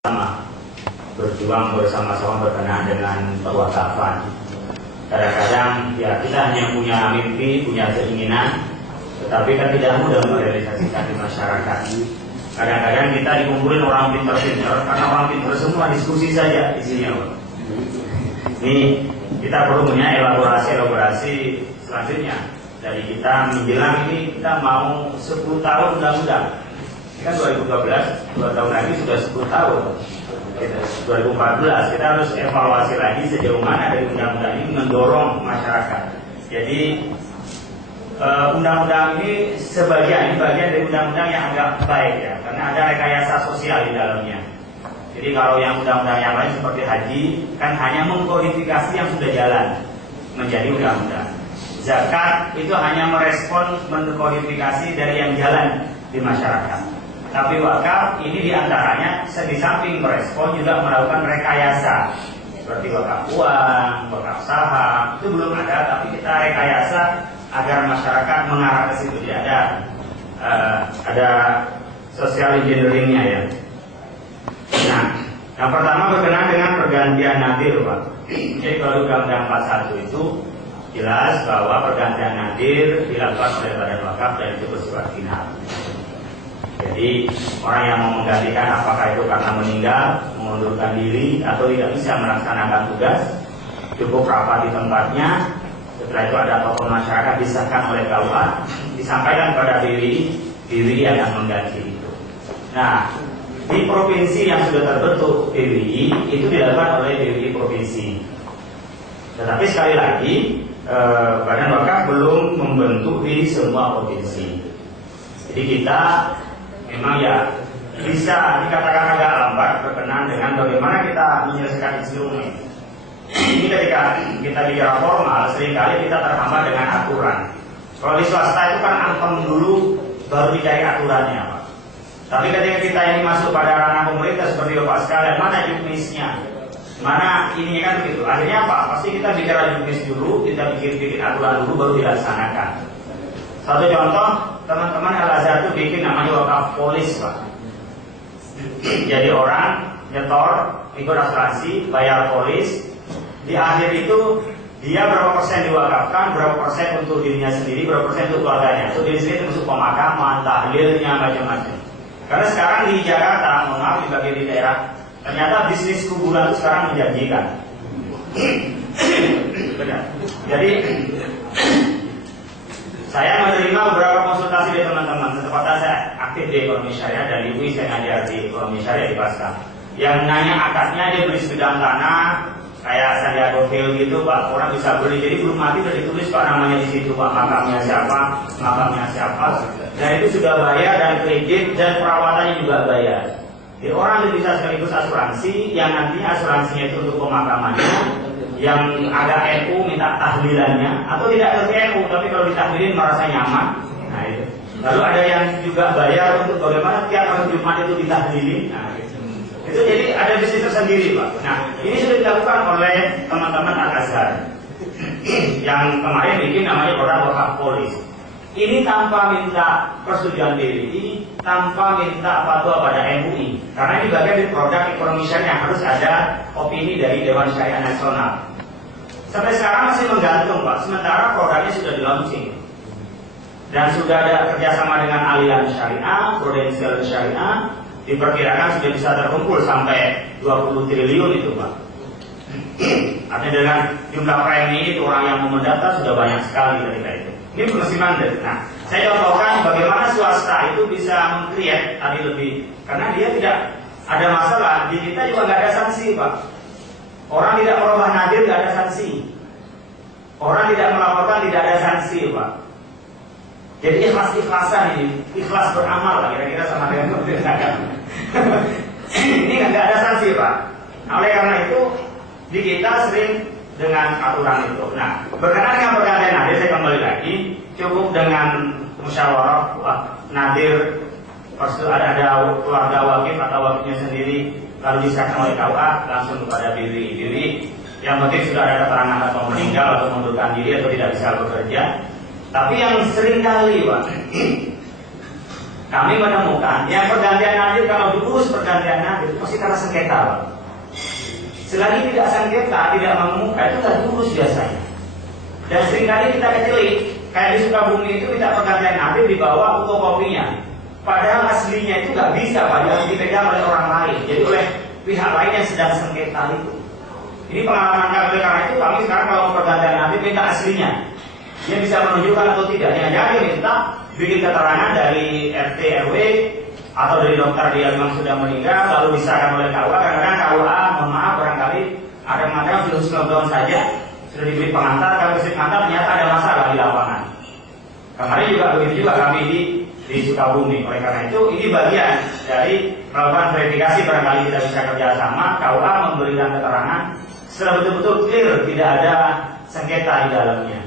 sama berjuang bersama-sama berkenaan dengan perwakafan. Kadang-kadang ya kita hanya punya mimpi, punya keinginan, tetapi kan tidak mudah merealisasikan di masyarakat. Kadang-kadang kita dikumpulin orang pintar-pintar, karena orang pintar semua diskusi saja isinya. Ini kita perlu punya elaborasi selanjutnya. Dari kita menjelang ini kita mau 10 tahun undang-undang. Ini kan 2012, 2 tahun lagi sudah 10 tahun. 2014 kita harus evaluasi lagi sejauh mana dari undang-undang ini mendorong masyarakat. Jadi undang-undang ini bagian dari undang-undang yang agak baik ya, karena ada rekayasa sosial di dalamnya. Jadi kalau yang undang-undang yang lain seperti haji kan hanya mengkodifikasi yang sudah jalan menjadi undang-undang. Zakat itu hanya merespon mengkodifikasi dari yang jalan di masyarakat. Tapi wakaf ini diantaranya di samping merespon juga melakukan rekayasa seperti wakaf uang, wakaf saham itu belum ada, tapi kita rekayasa agar masyarakat mengarah ke situ. Jadi ada social engineeringnya ya. Nah, yang pertama berkenaan dengan pergantian nadir, Pak. Jadi kalau Undang-Undang 41 itu jelas bahwa pergantian nadir dilakukan oleh badan wakaf dan itu bersifat final. Jadi orang yang mau menggantikan apakah itu karena meninggal, mengundurkan diri atau tidak bisa melaksanakan tugas, cukup rapat di tempatnya. Setelah itu ada tokoh masyarakat disahkan oleh KUA, disampaikan pada diri yang akan mengganti itu. Nah, di provinsi yang sudah terbentuk DWI itu dilakukan oleh DWI provinsi. Tetapi sekali lagi Badan Wakaf belum membentuk di semua provinsi. Jadi kita memang ya bisa dikatakan agak lambat berkenaan dengan bagaimana kita menyelesaikan instrumen. Ini ketika kita bicara formal, seringkali kita terhambat dengan aturan. Kalau di swasta itu kan antem dulu, baru dicari aturannya, Pak. Tapi ketika kita ini masuk pada ranah pemerintah seperti Bapak sekalian, mana juknisnya? Mana ininya kan begitu. Akhirnya apa? Pasti kita bicara juknis dulu, kita bikin aturan dulu, baru dilaksanakan. Satu contoh, teman-teman Al-Azhar itu bikin namanya wakaf polis, Pak. Jadi orang nyetor, ikut asuransi, bayar polis. Di akhir itu dia berapa persen diwakafkan, berapa persen untuk dirinya sendiri, berapa persen untuk keluarganya. Untuk diri sendiri termasuk pemakaman, tahlilnya, macam-macam. Karena sekarang di Jakarta, mohon maaf di bagian daerah, ternyata bisnis kuburan itu sekarang menjanjikan. Benar. Jadi saya menerima beberapa konsultasi dari teman-teman. Setepatnya saya aktif di ekonomi syariah dan di UI saya ngajar di ekonomi syariah di Pasca. Yang nanya akadnya dia beli sebidang tanah kayak Sandiaga Hill gitu, Pak. Orang bisa beli. Jadi belum mati sudah ditulis Pak namanya di situ, Pak, makamnya siapa. Dan itu sudah bayar dan kredit dan perawatannya juga bayar. Jadi orang bisa sekaligus asuransi yang nantinya asuransinya itu untuk pemakamannya. Yang agak NU minta tahlilannya atau tidak NU tapi kalau ditahlilin merasa nyaman. Nah itu. Lalu ada yang juga bayar untuk bagaimana tiap hari Jumat itu ditahlilin. Nah itu jadi ada bisnis tersendiri, Pak. Nah ini sudah dilakukan oleh teman-teman Al-Azhar yang kemarin bikin namanya produk wakaf polis. Ini tanpa minta persetujuan DWI, tanpa minta fatwa pada MUI, karena ini bagian dari produk ekonomi syariah, harus ada opini dari Dewan Syariah Nasional. Sampai sekarang masih menggantung, Pak. Sementara produknya sudah di launching dan sudah ada kerjasama dengan Aliansi Syariah, Prudensial Syariah. Diperkirakan sudah bisa terkumpul sampai 20 triliun itu, Pak. Artinya dengan jumlah premi itu orang yang mau mendaftar sudah banyak sekali ketika itu. Ini masih mandek. Nah, saya contohkan bagaimana swasta itu bisa meng-create tadi lebih, karena dia tidak ada masalah. Di kita juga nggak ada sanksi, Pak. Orang tidak merubah nadir nggak ada sanksi. Orang tidak melaporkan tidak ada sanksi, Pak. Jadi ikhlas-ikhlasan ini, ikhlas beramal lah kira-kira sama dengan pemerintah. Ini nggak ada sanksi, Pak. Nah, oleh karena itu di kita sering dengan aturan itu. Nah, berkenaan dengan pergantian nadir, saya kembali lagi, cukup dengan musyawarah nadir, ada keluarga wakif atau wakifnya sendiri, lalu disahkan oleh KUA langsung kepada diri. Yang penting sudah ada keterangan atau meninggal atau mengundurkan diri atau tidak bisa bekerja. Tapi yang sering kali, Pak, kami menemukan yang pergantian nadir kalau diurus pergantian nadir pasti karena sengketa, Pak. Selagi tidak sengketa, tidak mengemuka, itu tidak diurus biasanya. Dan seringkali kita kecilik, kayak di Sukabumi itu minta pergantian nadir dibawa fotokopinya. Padahal aslinya itu nggak bisa, padahal dipegang oleh orang lain, jadi oleh pihak lain yang sedang sengketa itu. Ini pengalaman kami, karena itu kami sekarang kalau mau pergantian nadir minta aslinya. Dia bisa menunjukkan atau tidak. Yang jadi minta bikin keterangan dari RT RW atau dari dokter dia memang sudah meninggal, lalu disahkan oleh KUA. Kadang-kadang KUA, mohon maaf, barangkali ada yang mengatakan sudah 9 tahun saja sudah diberi pengantar, kami kasih pengantar ternyata ada masalah di lapangan. Kemarin juga begitu juga kami di Sukabumi. Oleh karena itu ini bagian dari melakukan verifikasi, barangkali kita bisa kerjasama. KUA memberikan keterangan setelah betul-betul clear, tidak ada sengketa di dalamnya.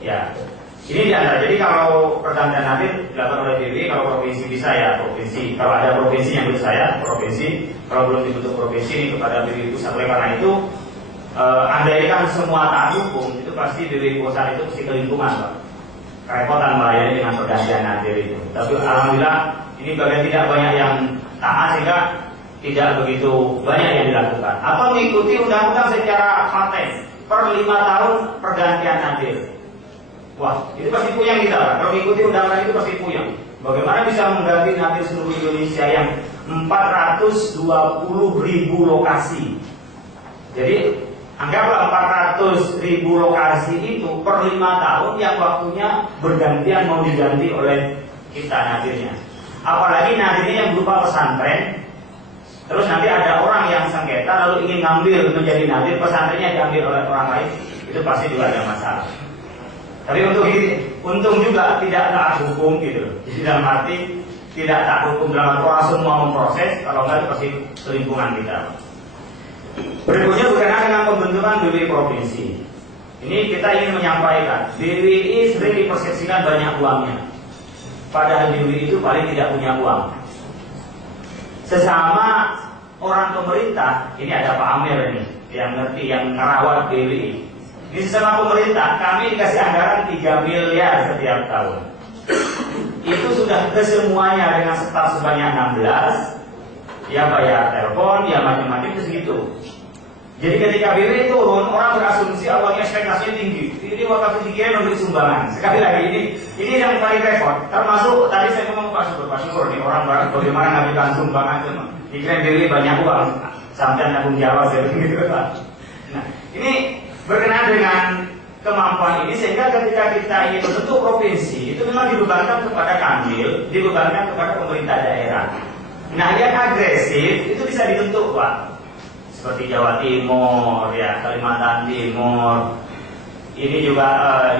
Ya, ini di antara. Jadi kalau pergantian nadir dilakukan oleh DPI, kalau provinsi bisa ya provinsi. Kalau ada provinsi yang menurut saya provinsi, kalau belum dibentuk provinsi ini kepada DPI pusat. Oleh karena itu, andaikan semua taat hukum itu pasti DPI pusat itu pasti kelingkungan, Pak. Kerepotan melayani dengan pergantian nadir itu. Tapi alhamdulillah ini bagian tidak banyak yang taat sehingga tidak begitu banyak yang dilakukan. Atau mengikuti undang-undang secara paten per 5 tahun pergantian nadir. Wah, itu pasti puyeng kita. Kalau mengikuti undang-undang itu pasti puyeng. Bagaimana bisa mengganti nadir seluruh Indonesia yang 420.000 lokasi? Jadi anggaplah 400.000 lokasi itu per 5 tahun yang waktunya bergantian mau diganti oleh kita nadirnya. Apalagi nadirnya yang berupa pesantren. Terus nanti ada orang yang sengketa lalu ingin ngambil menjadi nadir, pesantrennya diambil oleh orang lain, itu pasti juga ada masalah. Tapi untung juga tidak taat hukum gitu. Jadi dalam arti tidak taat hukum dalam orang semua memproses, kalau enggak itu pasti selingkungan kita. Berikutnya berkenaan dengan pembentukan BWI provinsi. Ini kita ingin menyampaikan, BWI sering dipersepsikan banyak uangnya. Padahal BWI itu paling tidak punya uang. Sesama orang pemerintah, ini ada Pak Amir ini yang ngerti, yang ngerawat BWI. Di sesama pemerintah, kami dikasih anggaran 3 miliar setiap tahun. Itu sudah ke semuanya dengan staf sebanyak 16. Ya bayar telepon, ya macam-macam itu segitu. Jadi ketika BWI turun, orang berasumsi awalnya ekspektasinya tinggi. Ini wakaf tinggi memberi sumbangan. Sekali lagi ini yang paling repot. Termasuk tadi saya ngomong Pak Syukur nih, orang barat bagaimana ngajukan sumbangan itu. Diklaim BWI banyak uang, sampai tanggung jawab gitu Pak. Nah, ini berkenaan dengan kemampuan ini sehingga ketika kita ingin membentuk provinsi itu memang dibebankan kepada Kanwil, dibebankan kepada pemerintah daerah. Nah, yang agresif itu bisa dibentuk, Pak. Seperti Jawa Timur, ya, Kalimantan Timur. Ini juga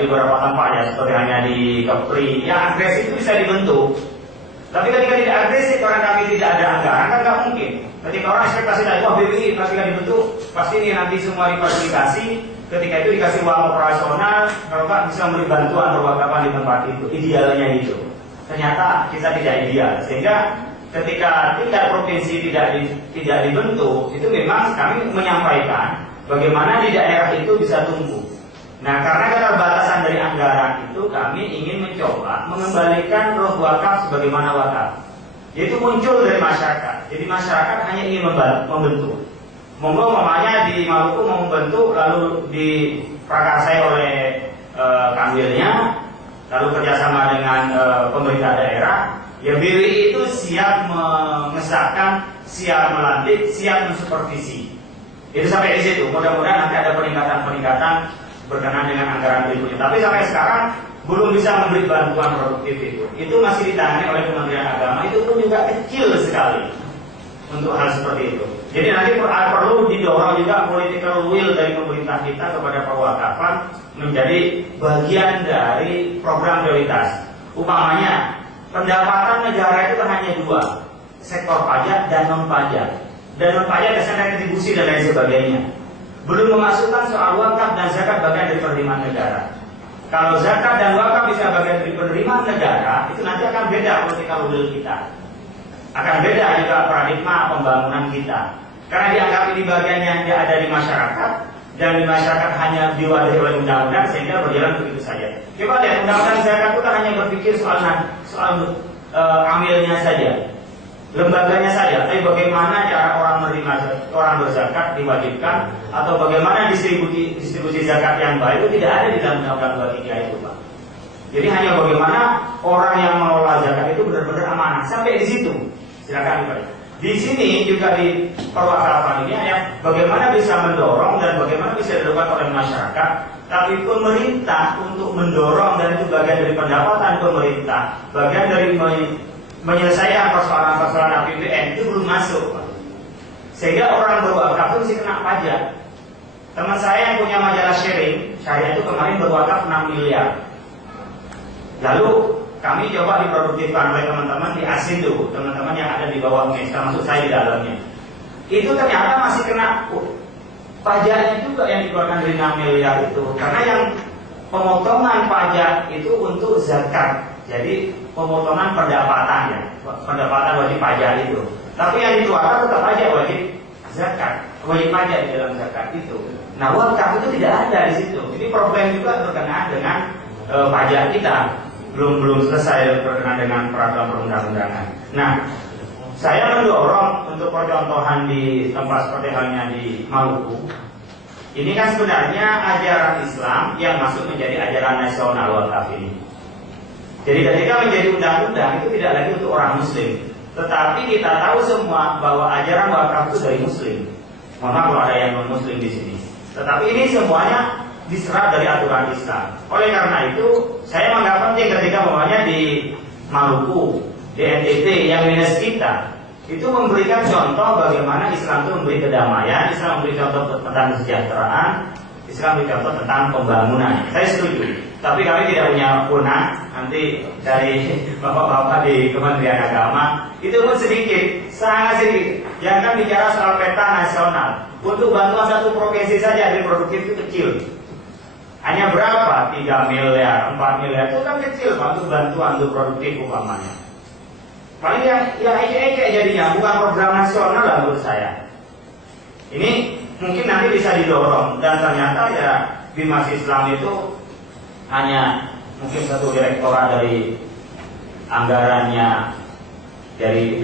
di beberapa tempat ya, seperti hanya di Kepri. Yang agresif itu bisa dibentuk. Tapi ketika tidak agresif, karena kami tidak ada anggaran, kan nggak mungkin. Ketika orang ekspektasi tadi, wah BWI pasti akan dibentuk, pasti ini nanti semua difasilitasi. Ketika itu dikasih uang operasional, kalau nggak bisa memberi bantuan perwakapan di tempat itu. Idealnya itu. Ternyata kita tidak ideal, sehingga ketika tingkat provinsi tidak dibentuk, itu memang kami menyampaikan bagaimana di daerah itu bisa tumbuh. Nah, karena keterbatasan dari anggaran itu, kami ingin mencoba mengembalikan roh wakaf sebagaimana wakaf. Yaitu muncul dari masyarakat. Jadi masyarakat hanya ingin membentuk. Monggo mamanya di Maluku mau membentuk, lalu diprakarsai oleh Kanwilnya, lalu kerjasama dengan pemerintah daerah. Ya BWI itu siap mengesahkan, siap melantik, siap mensupervisi. Itu sampai di situ. Mudah-mudahan nanti ada peningkatan berkenaan dengan anggaran berikutnya. Tapi sampai sekarang belum bisa memberi bantuan produktif itu. Itu masih ditangani oleh Kementerian Agama. Itu pun juga kecil sekali untuk hal seperti itu. Jadi nanti perlu didorong juga political will dari pemerintah kita kepada perwakafan menjadi bagian dari program prioritas. Umpamanya pendapatan negara itu hanya 2, sektor pajak dan non pajak. Dan non pajak biasanya retribusi dan lain sebagainya. Belum memasukkan soal wakaf dan zakat bagian dari penerimaan negara. Kalau zakat dan wakaf bisa bagian dari penerimaan negara, itu nanti akan beda political will kita. Akan beda juga paradigma pembangunan kita. Karena dianggap ini bagian yang ada di masyarakat, dan di masyarakat hanya diwadahi oleh undang-undang sehingga berjalan begitu saja. Coba lihat undang-undang zakat itu kan hanya berpikir soal amilnya saja, lembaganya saja. Tapi bagaimana cara orang berzakat diwajibkan, atau bagaimana distribusi zakat yang baik itu tidak ada di dalam Undang-Undang 23 itu, Pak. Jadi hanya bagaimana orang yang mengelola zakat itu benar-benar amanah, sampai di situ. Silakan Pak. Di sini juga di perwakapan ini ya, bagaimana bisa mendorong dan bagaimana bisa dilakukan oleh masyarakat, tapi pemerintah untuk mendorong, dan itu bagian dari pendapatan pemerintah, bagian dari menyelesaikan persoalan-persoalan APBN itu belum masuk, Pak. Sehingga orang berwakaf itu mesti kena pajak. Teman saya yang punya majalah sharing, saya itu kemarin berwakaf 6 miliar. Lalu kami coba diproduktifkan oleh teman-teman di Asindo, teman-teman yang ada di bawah MES, termasuk saya di dalamnya. Itu ternyata masih kena pajaknya juga yang dikeluarkan dari 6 miliar itu. Karena yang pemotongan pajak itu untuk zakat. Jadi pemotongan pendapatan ya, pendapatan wajib pajak itu. Tapi yang dikeluarkan tetap aja wajib zakat, wajib pajak di dalam zakat itu. Nah, wakaf itu tidak ada di situ. Jadi problem juga berkenaan dengan pajak kita. Belum selesai berkenaan dengan peraturan perundang-undangan. Nah, saya mendorong untuk percontohan di tempat seperti halnya di Maluku. Ini kan sebenarnya ajaran Islam yang masuk menjadi ajaran nasional wakaf ini. Jadi ketika menjadi undang-undang itu tidak lagi untuk orang Muslim, tetapi kita tahu semua bahwa ajaran wakaf itu dari Muslim. Mohon maaf kalau ada yang non Muslim di sini. Tetapi ini semuanya diserap dari aturan Islam. Oleh karena itu, saya menganggap penting ketika di Maluku, di NTT yang minus kita, itu memberikan contoh bagaimana Islam itu memberi kedamaian, Islam memberi contoh tentang kesejahteraan, Islam memberi contoh tentang pembangunan. Saya setuju. Tapi kami tidak punya wewenang. Nanti dari bapak-bapak di Kementerian Agama itu pun sedikit, sangat sedikit. Jangan bicara soal peta nasional. Untuk bantuan satu provinsi saja dari produktif itu kecil. Hanya berapa? 3 miliar, 4 miliar itu kan kecil Pak, untuk bantuan untuk produktif umpamanya. Paling yang ecek-ecek jadinya, bukan program nasional lah menurut saya. Ini mungkin nanti bisa didorong, dan ternyata ya Bimas Islam itu hanya mungkin satu direktorat dari anggarannya dari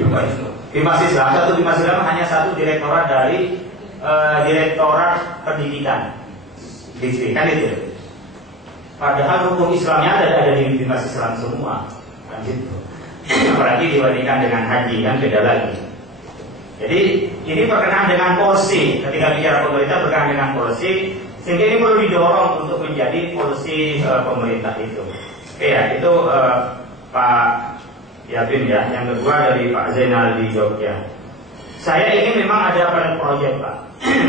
Bimas Islam, satu Bimas Islam hanya satu direktorat dari direktorat pendidikan. Kan itu. Padahal hukum Islamnya ada di Bimas Islam semua, kan gitu. Apalagi dibandingkan dengan haji kan beda lagi. Jadi ini berkenaan dengan policy. Ketika bicara pemerintah berkenaan dengan policy, sehingga ini perlu didorong untuk menjadi policy pemerintah itu. Oke ya, itu Pak Yabin ya. Yang kedua dari Pak Zainal di Jogja. Saya ingin memang ada pilot project Pak.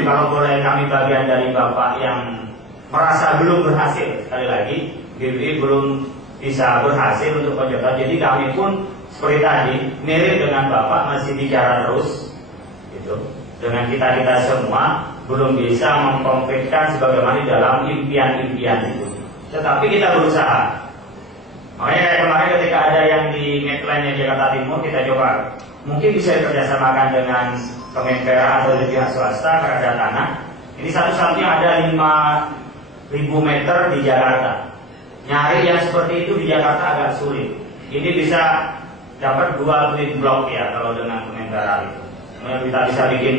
Kalau boleh kami bagian dari Bapak yang merasa belum berhasil, sekali lagi GBI belum bisa berhasil untuk pencoba. Jadi kami pun seperti tadi mirip dengan Bapak masih bicara terus gitu. Dengan kita semua belum bisa mengkonkretkan sebagaimana dalam impian-impian itu. Tetapi kita berusaha. Makanya kayak kemarin ketika ada yang di Medline Jakarta Timur, kita coba mungkin bisa dikerjasamakan dengan Kemenpora atau di pihak swasta karena ada tanah. Ini satu-satunya ada 5.000 meter di Jakarta. Nyari yang seperti itu di Jakarta agak sulit. Ini bisa dapat 2 unit blok ya kalau dengan Kemenpora itu. Kita bisa bikin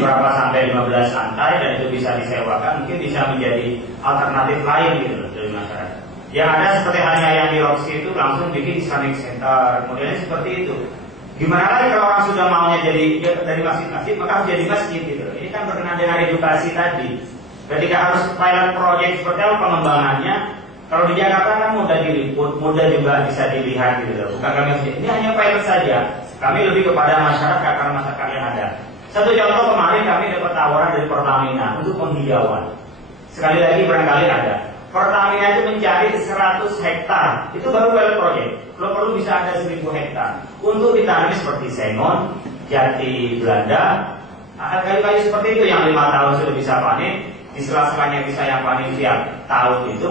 berapa sampai 15 lantai dan itu bisa disewakan, mungkin bisa menjadi alternatif lain gitu loh dari masyarakat. Yang ada seperti halnya yang di Roxy itu langsung bikin Islamic Center, modelnya seperti itu. Gimana lagi kalau orang sudah maunya jadi dari masjid-masjid, maka harus jadi masjid gitu loh. Ini kan berkenaan dengan edukasi tadi. Ketika harus pilot project seperti apa pengembangannya, kalau di Jakarta kan mudah diliput, mudah juga bisa dilihat gitu loh. Bukan kami ini hanya pilot saja. Kami lebih kepada masyarakat karena masyarakat yang ada. Satu contoh kemarin kami dapat tawaran dari Pertamina untuk penghijauan. Sekali lagi barangkali ada. Pertamina itu mencari 100 hektar. Itu baru pilot project. Kalau perlu bisa ada 1.000 hektar. Untuk ditanami seperti sengon, jati Belanda, kayu-kayu seperti itu yang 5 tahun sudah bisa panen. Di sela-selanya bisa yang panen tiap tahun itu.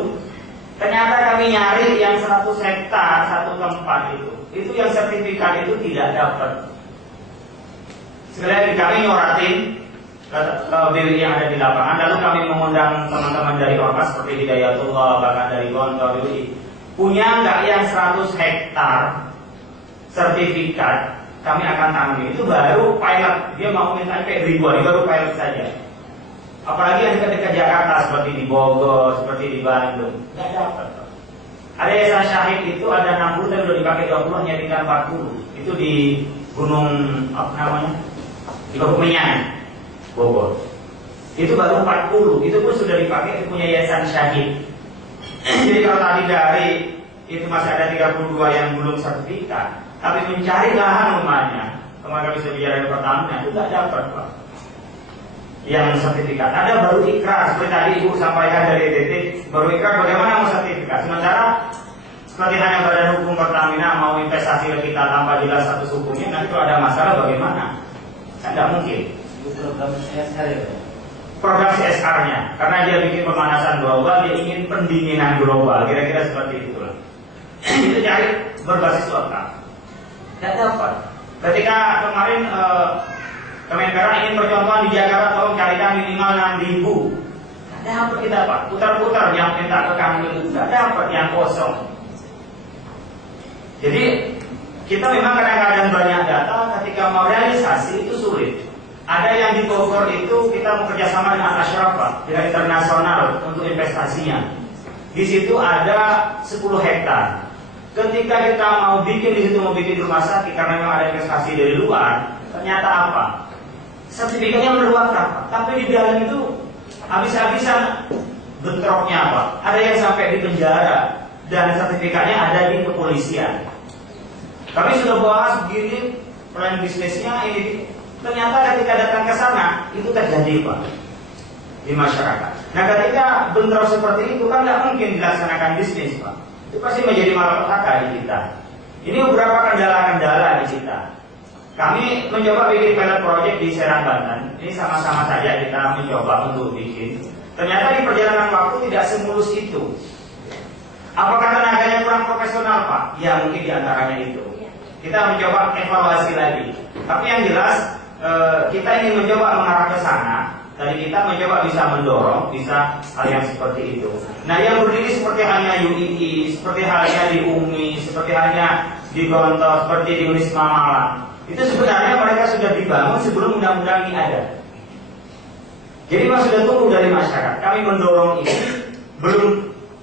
Ternyata kami nyari yang 100 hektar satu tempat itu yang sertifikat itu tidak dapat. Sekali lagi kami nyoratin BWI yang ada di lapangan, lalu kami mengundang teman-teman dari Ormas seperti Hidayatullah, bahkan dari Gontor BWI. Punya nggak yang 100 hektar sertifikat kami akan tanggung. Itu baru pilot, dia mau minta kayak ribuan, ini baru pilot saja. Apalagi yang dekat-dekat Jakarta seperti di Bogor, seperti di Bandung, nggak dapat. Ada yayasan syahid itu ada 60 dan udah dipakai 20, hanya tinggal 40. Itu di Gunung apa namanya? Di Kebumenyan, Bogor. Itu baru 40, itu pun sudah dipakai, itu punya yayasan syahid. Jadi kalau tadi dari itu masih ada 32 yang belum sertifikat, tapi mencari lahan rumahnya, kemarin kami sudah bicara di Pertamina, itu nggak dapat Pak. Yang sertifikat, ada baru ikrar, seperti tadi Ibu sampaikan dari DT, baru ikrar bagaimana mau sertifikat. Sementara seperti hanya Badan Hukum Pertamina mau investasi ke kita tanpa jelas status hukumnya, nanti kalau ada masalah bagaimana? Kan nggak mungkin. Program CSR-nya, karena dia bikin pemanasan global, dia ingin pendinginan global, kira-kira seperti itulah. Itu cari berbasis lokal, tidak dapat. Ketika kemarin Kemenpora ingin percontohan di Jakarta, tolong carikan minimal 6.000, tidak dapat kita Pak. Putar-putar yang minta ke kami itu tidak dapat, yang kosong. Jadi kita memang kadang-kadang banyak data, ketika mau realisasi itu sulit. Ada yang di Bogor itu kita mau kerjasama dengan Ashrafah, dengan internasional untuk investasinya. Di situ ada 10 hektar. Ketika kita mau bikin di situ, mau bikin rumah sakit karena memang ada investasi dari luar, ternyata apa? Sertifikatnya berwarna, tapi di dalam itu habis-habisan bentroknya apa? Ada yang sampai di penjara dan sertifikatnya ada di kepolisian. Kami sudah bahas begini plan bisnisnya ini. Ternyata ketika datang ke sana itu terjadi Pak di masyarakat. Nah ketika bentrok seperti itu kan nggak mungkin dilaksanakan bisnis Pak. Itu pasti menjadi malapetaka di kita. Ini beberapa kendala-kendala di kita. Kami mencoba bikin pilot project di Serang Banten. Ini sama-sama saja kita mencoba untuk bikin. Ternyata di perjalanan waktu tidak semulus itu. Apakah tenaganya kurang profesional Pak? Ya mungkin diantaranya itu. Kita mencoba evaluasi lagi. Tapi yang jelas kita ingin mencoba mengarah ke sana. Tadi kita mencoba bisa mendorong, bisa hal yang seperti itu. Nah yang berdiri seperti halnya UII, seperti halnya di UMI, seperti halnya di Gontor, seperti di Unisma Malang, itu sebenarnya mereka sudah dibangun sebelum undang-undang ini ada. Jadi mas sudah tunggu dari masyarakat. Kami mendorong ini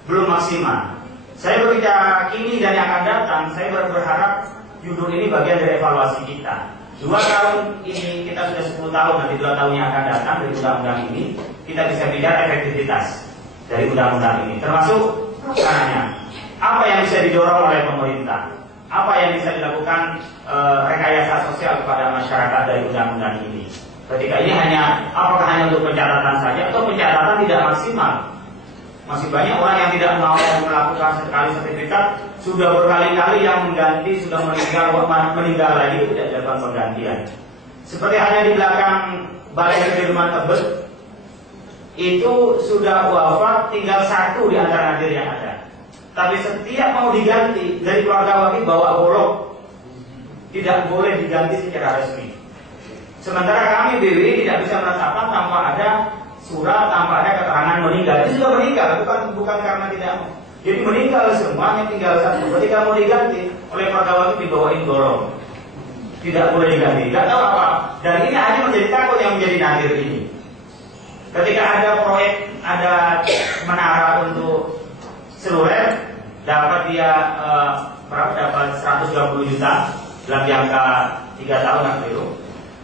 belum maksimal. Saya berbicara kini dan yang akan datang, saya berharap judul ini bagian dari evaluasi kita. 2 tahun ini kita sudah 10 tahun, nanti 2 tahun yang akan datang dari undang-undang ini, kita bisa bicara efektivitas dari undang-undang ini. Termasuk perannya, apa yang bisa didorong oleh pemerintah, apa yang bisa dilakukan rekayasa sosial kepada masyarakat dari undang-undang ini. Ketika ini apakah hanya untuk pencatatan saja atau pencatatan tidak maksimal? Masih banyak orang yang tidak mau melakukan sekali sertifikat, sudah berkali-kali yang mengganti, sudah meninggal lagi, tidak dilakukan penggantian. Seperti hanya di belakang Balai Kediaman Tebet, itu sudah wafat, tinggal 1 di antara nadir yang ada. Tapi setiap mau diganti, dari keluarga wakil bawa golok, tidak boleh diganti secara resmi. Sementara kami BWI tidak bisa menetapkan tanpa ada surat, tanpa ada keterangan meninggal. Itu sudah meninggal, bukan karena tidak mau. Jadi meninggal semuanya, tinggal 1. Ketika mau diganti oleh keluarga wakil dibawain golong, tidak boleh diganti. Tidak tahu apa. Dan ini hanya menjadi takut yang menjadi nadir ini. Ketika ada proyek, ada menara untuk seluler, dapat dia dapat 120 juta dalam jangka 3 tahun atau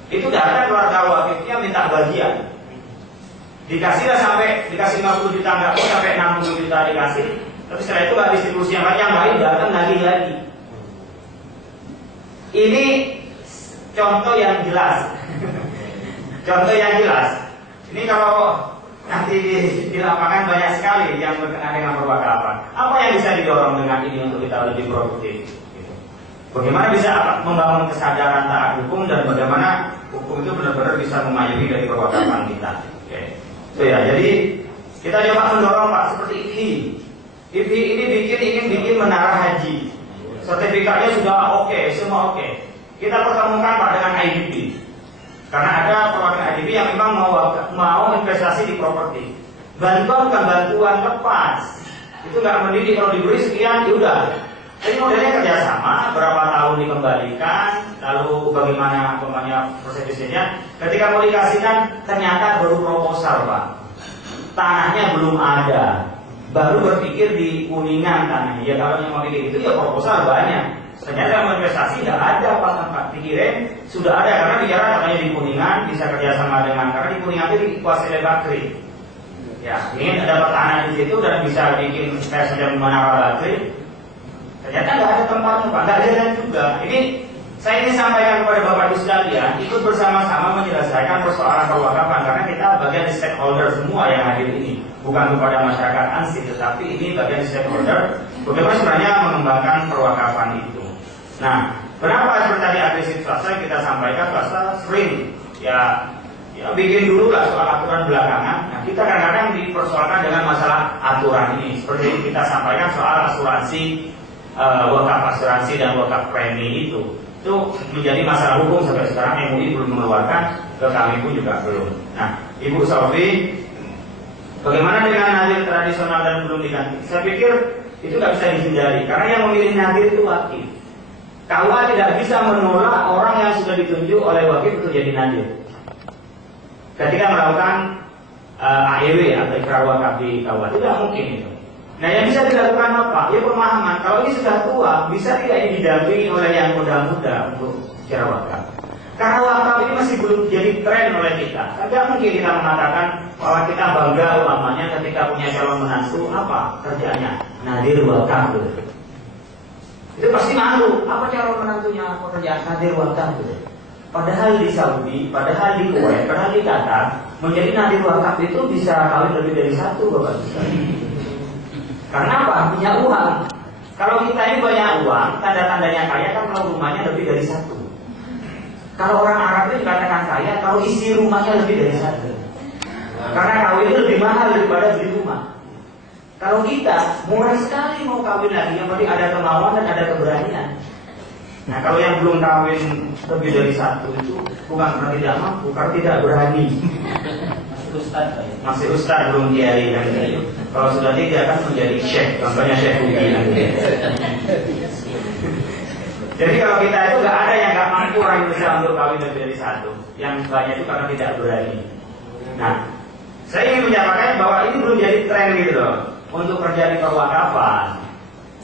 itu datang keluarga wakilnya minta bagian. Dikasih 50 juta nggak mau, sampai 60 juta dikasih, tapi setelah itu nggak distribusi yang lain datang lagi. Ini contoh yang jelas. Contoh yang jelas. Ini kalau nanti di lapangan banyak sekali yang berkenaan dengan perwakalan. Apa yang bisa didorong dengan ini untuk kita lebih produktif? Bagaimana bisa membangun kesadaran taat hukum dan bagaimana hukum itu benar-benar bisa memayungi dari perwakalan kita. So ya, jadi kita coba mendorong Pak seperti ini. IPI ini ingin bikin menara haji. Sertifikatnya sudah oke, semua oke. Kita pertemukan Pak dengan IDB. Karena ada perwakilan IDB yang memang mau investasi di properti. Bantuan bukan bantuan lepas. Itu nggak mendidik, kalau diberi sekian, ya udah. Jadi modelnya kerjasama, berapa tahun dikembalikan, lalu bagaimana prosesnya. Ketika mau dikasihkan, ternyata baru proposal Pak, tanahnya belum ada, baru berpikir di Kuningan tanahnya. Ya kalau yang mau bikin itu ya proposal banyak. Ternyata investasi nggak ada Pak, tempat dikirim sudah ada karena bicara katanya di Kuningan bisa kerjasama dengan, karena di Kuningan itu dikuasai oleh Bakri. Ya, ingin dapat tanah di situ dan bisa bikin kayak sedang menara Bakri. Ternyata nggak ada tempatnya Pak, nggak ada jalan juga. Ini saya ingin sampaikan kepada Bapak Ibu sekalian, ikut bersama-sama menyelesaikan persoalan perwakapan karena kita bagian stakeholder semua yang hadir ini, bukan kepada masyarakat ansih, tetapi ini bagian stakeholder. Bagaimana sebenarnya mengembangkan perwakapan itu. Nah, kenapa seperti tadi agresif swasta kita sampaikan, swasta sering ya bikin dulu lah soal aturan belakangan. Nah, kita kadang-kadang dipersoalkan dengan masalah aturan ini, seperti kita sampaikan soal asuransi. Wakaf asuransi dan wakaf premi itu menjadi masalah hukum sampai sekarang. MUI belum mengeluarkan, ke kami pun juga belum. Nah, Ibu Sofi, bagaimana dengan nadir tradisional dan belum diganti? Saya pikir itu nggak bisa dihindari karena yang memilih nadir itu wakil. KUA tidak bisa menolak orang yang sudah ditunjuk oleh wakil untuk jadi nadir. Ketika melakukan AEW atau ikrar wakaf di KUA, tidak mungkin itu. Nah, yang bisa dilakukan apa? Ya pemahaman. Kalau ini sudah tua, bisa tidak didampingi oleh yang muda-muda untuk bicara wakaf. Karena wakaf ini masih belum jadi tren oleh kita. Tidak mungkin kita mengatakan bahwa kita bangga umpamanya ketika punya calon menantu apa kerjanya? Nadir wakaf. Itu pasti malu. Apa calon menantunya? Apa kerjaan nadir wakaf? Padahal di Saudi, padahal di Kuwait, padahal di Qatar, menjadi nadir wakaf itu bisa kawin lebih dari satu, Bapak Ibu. Karena apa? Punya uang. Kalau kita ini banyak uang, tanda-tandanya kaya kan kalau rumahnya lebih dari satu. Kalau orang Arab itu dikatakan kaya kalau isi rumahnya lebih dari satu. Karena kawin itu lebih mahal daripada beli rumah. Kalau kita murah sekali mau kawin lagi, yang penting ada kemauan dan ada keberanian. Nah, kalau yang belum kawin lebih dari satu itu bukan karena tidak mampu, karena tidak berani. Masih ustaz belum kiai kan. Kalau sudah tiga kan menjadi syekh, contohnya Syekh Ugi. Jadi kalau kita itu nggak ada yang nggak mampu orang Indonesia untuk kawin lebih dari satu. Yang banyak itu karena tidak berani. Nah, saya ingin menyampaikan bahwa ini belum jadi tren gitu loh untuk kerja di perwakapan.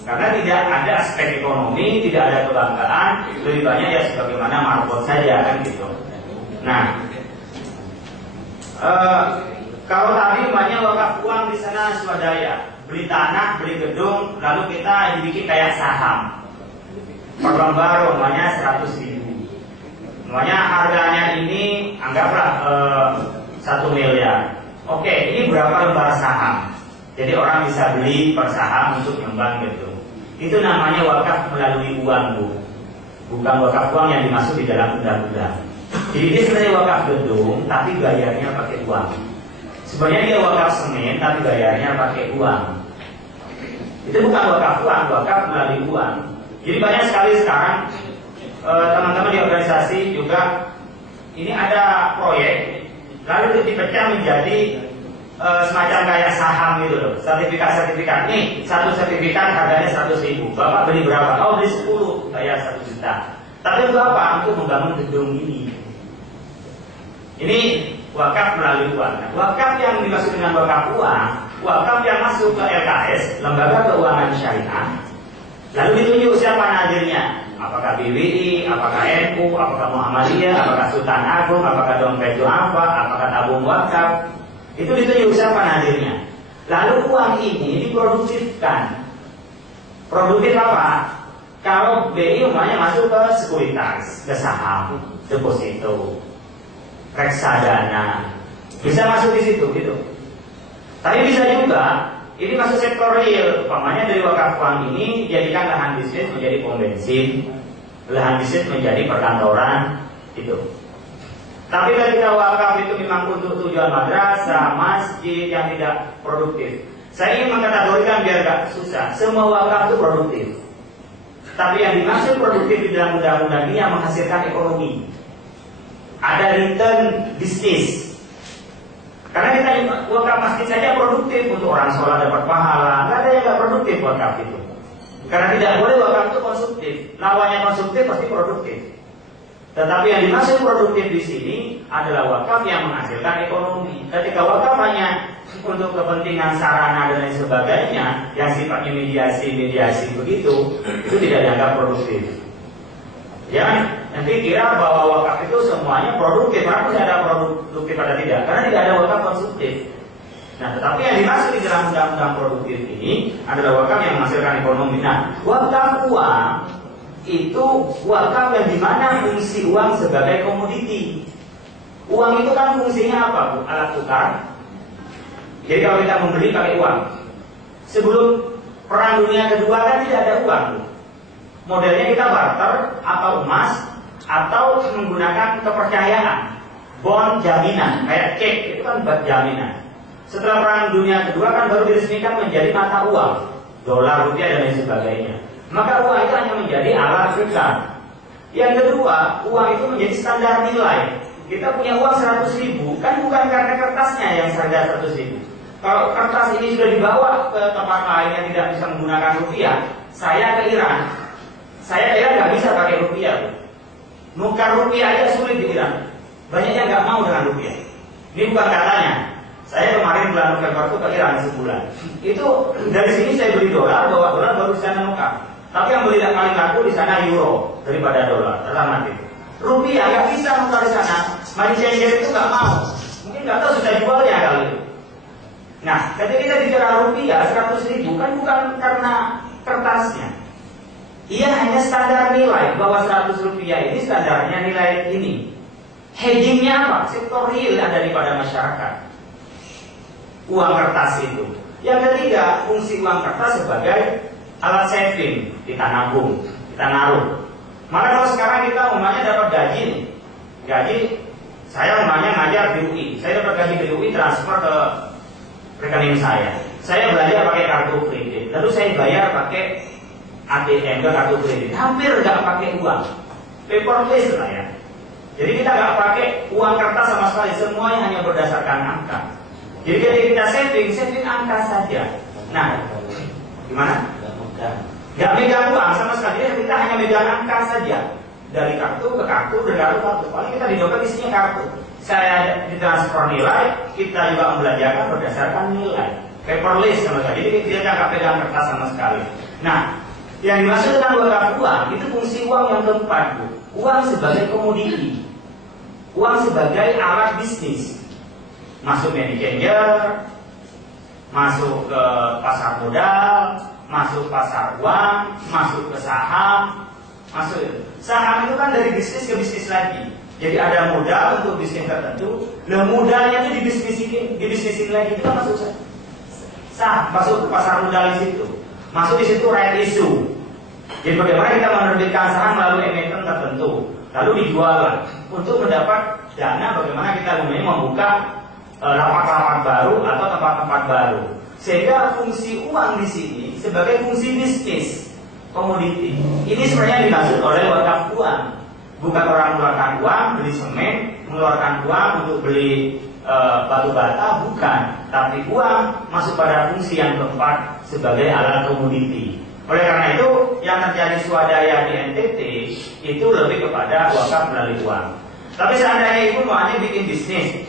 Karena tidak ada aspek ekonomi, tidak ada kebanggaan, lebih banyak ya sebagaimana marbot saja kan gitu. Nah, kalau tadi banyak wakaf uang di sana swadaya, beli tanah, beli gedung, lalu kita dibikin kayak saham. Per lembar umpamanya 100.000. Umpamanya harganya ini anggaplah 1 miliar. Oke, ini berapa lembar saham? Jadi orang bisa beli per saham untuk nyumbang gitu. Itu namanya wakaf melalui uang, Bu. Bukan wakaf uang yang dimaksud di dalam undang-undang. Jadi dia sebenarnya wakaf gedung, tapi bayarnya pakai uang. Sebenarnya dia wakaf semen, tapi bayarnya pakai uang. Itu bukan wakaf uang, wakaf melalui uang. Jadi banyak sekali sekarang teman-teman di organisasi juga ini ada proyek, lalu dipecah menjadi semacam kayak saham gitu loh, sertifikat. Nih, satu sertifikat harganya 100.000. Bapak beli berapa? Oh, beli 10, bayar 1 juta. Tapi untuk apa? Untuk membangun gedung ini. Ini wakaf melalui uang. Wakaf yang dimaksud dengan wakaf uang, wakaf yang masuk ke LKS, Lembaga Keuangan Syariah. Lalu ditunjuk siapa nadirnya? Apakah BWI, apakah NU, apakah Muhammadiyah, apakah Sultan Agung, apakah Dompet Duafa, apakah tabung wakaf? Itu ditunjuk siapa nadirnya. Lalu uang ini diproduktifkan. Produktif apa? Kalau BI umpamanya masuk ke sekuritas, ke saham, deposito, reksadana, bisa masuk di situ gitu. Tapi bisa juga ini masuk sektor real, umpamanya dari wakaf uang ini jadikan lahan bisnis menjadi pom bensin, lahan bisnis menjadi perkantoran itu. Tapi ketika wakaf itu memang untuk tujuan madrasah, masjid yang tidak produktif, saya ingin mengkategorikan biar gak susah. Semua wakaf itu produktif. Tapi yang dimaksud produktif di dalam undang-undang ini yang menghasilkan ekonomi. Ada return bisnis. Karena kita wakaf masjid saja produktif untuk orang sholat dapat pahala. Nggak ada yang nggak produktif wakaf itu. Karena tidak boleh wakaf itu konsumtif. Lawannya konsumtif pasti produktif. Tetapi yang dimaksud produktif di sini adalah wakaf yang menghasilkan ekonomi. Ketika wakaf hanya untuk kepentingan sarana dan lain sebagainya, yang sifatnya mediasi begitu, itu tidak dianggap produktif. Ya, nanti kira bahwa wakaf itu semuanya produktif, karena tidak ada produktif atau tidak, karena tidak ada wakaf konsumtif. Nah, tetapi yang dimaksud di dalam undang-undang produktif ini adalah wakaf yang menghasilkan ekonomi. Nah, wakaf uang itu wakaf yang dimana fungsi uang sebagai komoditi. Uang itu kan fungsinya apa, Bu? Alat tukar. Jadi kalau kita membeli pakai uang. Sebelum Perang Dunia Kedua kan tidak ada uang, Bu. Modelnya kita barter atau emas atau menggunakan kepercayaan, bond jaminan, kayak cek itu kan jaminan. Setelah Perang Dunia Kedua kan baru diresmikan menjadi mata uang, dolar, rupiah dan lain sebagainya. Maka uang itu hanya menjadi alat tukar. Yang kedua, uang itu menjadi standar nilai. Kita punya uang 100.000 kan bukan karena kertasnya yang seharga 100.000. Kalau kertas ini sudah dibawa ke tempat lain yang tidak bisa menggunakan rupiah, saya ke Iran. Saya ke Iran nggak bisa pakai rupiah. Nukar rupiah aja sulit di Iran. Banyak yang nggak mau dengan rupiah. Ini bukan katanya. Saya kemarin bulan November itu ke Iran sebulan. Itu dari sini saya beli dolar, bawa dolar baru saya nukar. Tapi yang beli paling laku di sana euro daripada dolar, alternatif. Rupiah nggak bisa nukar di sana. Money changer itu nggak mau. Mungkin nggak tahu sudah jualnya kali itu. Nah, ketika kita bicara rupiah 100.000 kan bukan karena kertasnya. Ia hanya standar nilai bahwa 100 rupiah ini standarnya nilai ini. Hedgingnya apa? Sektor real yang ada pada masyarakat. Uang kertas itu. Yang ketiga, fungsi uang kertas sebagai alat saving, kita nabung, kita naruh. Maka kalau sekarang kita umpamanya dapat gaji nih, gaji saya umpamanya ngajar di UI, saya dapat gaji di UI transfer ke rekening saya belanja pakai kartu kredit, lalu saya bayar pakai ATM ke kartu kredit, hampir nggak pakai uang, paperless lah ya. Jadi kita nggak pakai uang kertas sama sekali, semuanya hanya berdasarkan angka. Jadi ketika kita saving angka saja. Nah, gimana? Nggak megang uang sama sekali, kita hanya megang angka saja. Dari kartu ke kartu, dari kartu ke kartu. Paling kita di dompet isinya kartu. Saya ditransfer nilai, kita juga membelanjakan berdasarkan nilai. Paperless sama sekali, jadi kita nggak pegang kertas sama sekali. Nah, yang dimaksud dengan wakaf uang itu fungsi uang yang keempat, Bu. Uang sebagai komoditi, uang sebagai alat bisnis. Masuk money changer, masuk ke pasar modal, masuk pasar uang, masuk ke saham, masuk. Saham itu kan dari bisnis ke bisnis lagi. Jadi ada modal untuk bisnis tertentu, dan modalnya itu dibisnisin lagi, itu kan masuk saham, masuk ke pasar modal di situ. Masuk di situ right issue. Jadi bagaimana kita menerbitkan saham melalui emiten tertentu, lalu dijual untuk mendapat dana. Bagaimana kita membuka lapak-lapak baru atau tempat-tempat baru. Sehingga fungsi uang di sini sebagai fungsi bisnis, komoditi. Ini sebenarnya dimaksud oleh wakaf uang. Bukan orang mengeluarkan uang beli semen, mengeluarkan uang untuk beli batu bata, bukan. Tapi uang masuk pada fungsi yang keempat sebagai alat komoditi. Oleh karena itu, yang terjadi swadaya di NTT itu lebih kepada wakaf melalui uang. Tapi seandainya ibu maunya bikin bisnis,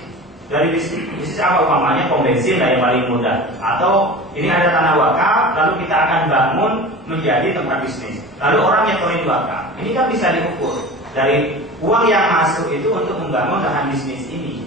dari bisnis apa umpamanya pom bensin lah yang paling mudah, atau ini ada tanah wakaf lalu kita akan bangun menjadi tempat bisnis, lalu orang nyetorin wakaf, ini kan bisa diukur dari uang yang masuk itu untuk membangun lahan bisnis ini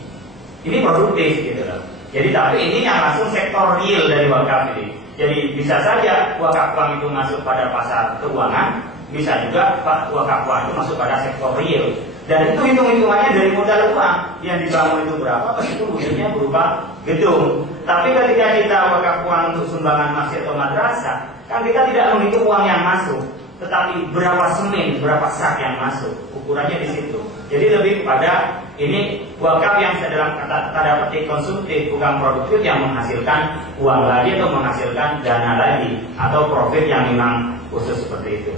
produktif gitu loh. Jadi tapi ini yang langsung sektor real dari wakaf ini. Jadi bisa saja wakaf uang itu masuk pada pasar keuangan, bisa juga wakaf uang itu masuk pada sektor real. Dan itu hitung-hitungannya dari modal uang yang dibangun itu berapa, pasti itu wujudnya berupa gedung. Tapi ketika kita wakaf uang untuk sumbangan masjid atau madrasah, kan kita tidak menghitung uang yang masuk, tetapi berapa semen, berapa sak yang masuk, ukurannya di situ. Jadi lebih kepada ini wakaf yang dalam tanda petik konsumtif, bukan produktif yang menghasilkan uang lagi atau menghasilkan dana lagi atau profit yang memang khusus seperti itu.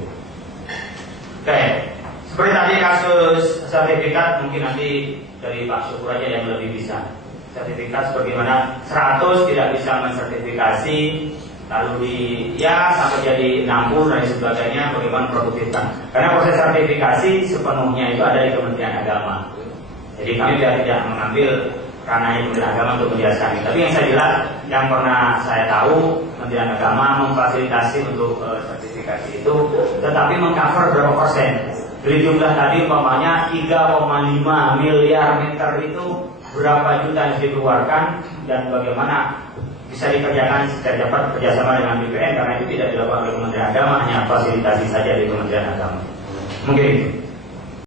Oke. Seperti tadi kasus sertifikat, mungkin nanti dari Pak Syukur aja yang lebih bisa. Sertifikat sebagaimana 100 tidak bisa mensertifikasi lalu sampai jadi 60 dan sebagainya, bagaimana produktifkan. Karena proses sertifikasi sepenuhnya itu ada di Kementerian Agama. Jadi kami tidak mengambil ranahnya Kementerian Agama untuk menjelaskan. Tapi yang saya jelas, yang pernah saya tahu, Kementerian Agama memfasilitasi untuk sertifikasi itu, tetapi mengcover berapa persen. Dari jumlah tadi umpamanya 3,5 miliar meter itu berapa juta yang dikeluarkan dan bagaimana bisa dikerjakan secara cepat kerjasama dengan BPN, karena itu tidak dilakukan oleh Kementerian Agama, hanya fasilitasi saja di Kementerian Agama. Mungkin